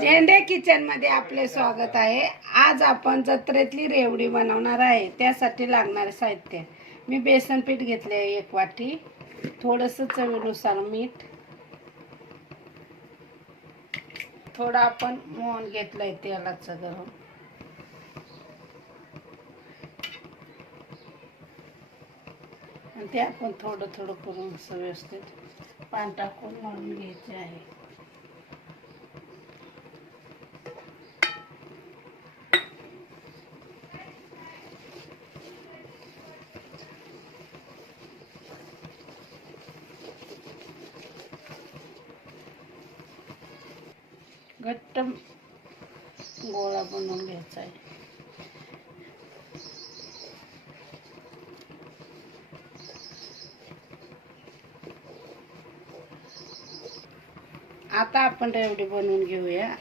झेंडे किचन मध्ये आपले स्वागत आहे। आज आपण जत्रेतली रेवडी बनवणार आहे। त्यासाठी लागणारे साहित्य मी बेसन पीठ घेतले 1 वाटी, थोडंसं चवीनुसार मीठ, थोडं आपण मोहन घेतलंय तेलाचं गरम, आणि ते आपण थोडं थोडं करून व्यवस्थित पाणी टाकून मळून घ्यायचे आहे। घट्ट गोळा बनवून घ्यायचा आहे। आता आपण रेवडी बनवून घेऊया।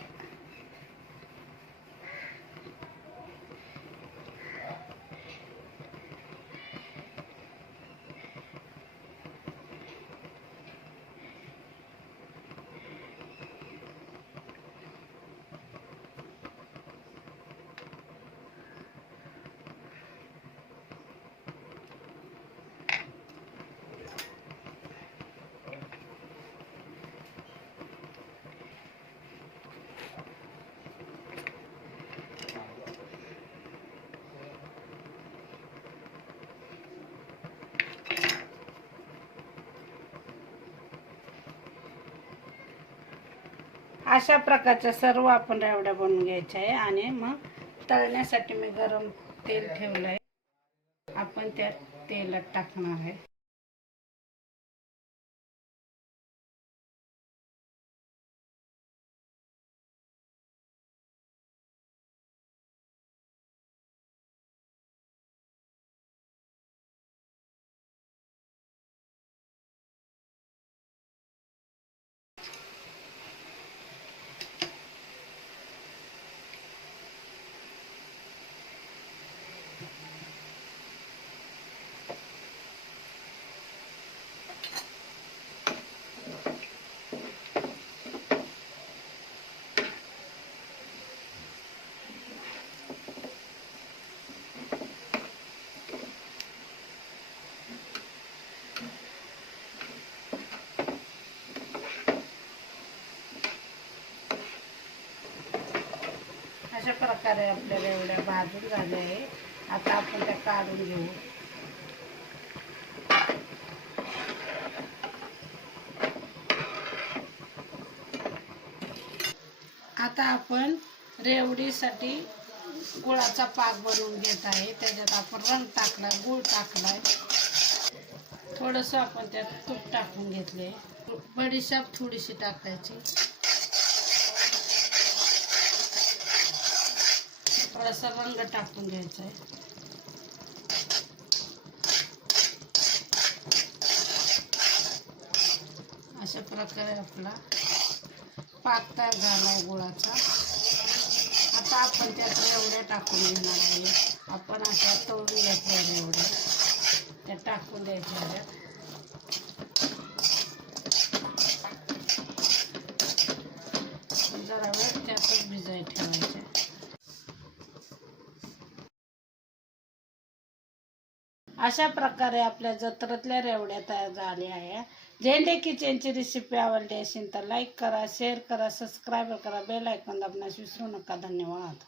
अशा प्रकारच्या सर्व आपण रेवड्या बनवून घ्यायच्या आहे। आणि मग तळण्यासाठी मी गरम तेल ठेवलं आहे। आपण त्यात तेलात टाकणार आहे। अशा प्रकारे आपल्या रेवड्या भाजून झाल्या आहे। आता आपण त्या काढून घेऊ। आता आपण रेवडीसाठी गुळाचा पाक बनवून घेत आहे। त्याच्यात आपण रंग टाकला, गुळ टाकलाय, थोडंसं आपण त्यात तूप टाकून घेतले, बडीशेप थोडीशी टाकायची, थोडासा रंग टाकून घ्यायचा आहे। अशा प्रकारे आपला पाक तयार झाला आहे गुळाचा। आता आपण त्यात रेवड्या टाकून घेणार आहे। आपण अशा तळून घेतल्या रेवड्या त्या टाकून द्यायच्या। जरा वेळ त्यातच भिजायला ठेवायचे। अशा प्रकारे आपल्या जत्रेतल्या रेवड्या तयार झाल्या आहे। झेंडे किचनची रेसिपी आवडली असेल तर लाईक करा, शेअर करा, सबस्क्राईब करा, बेल आयकॉन दाबण्यास विसरू नका। धन्यवाद।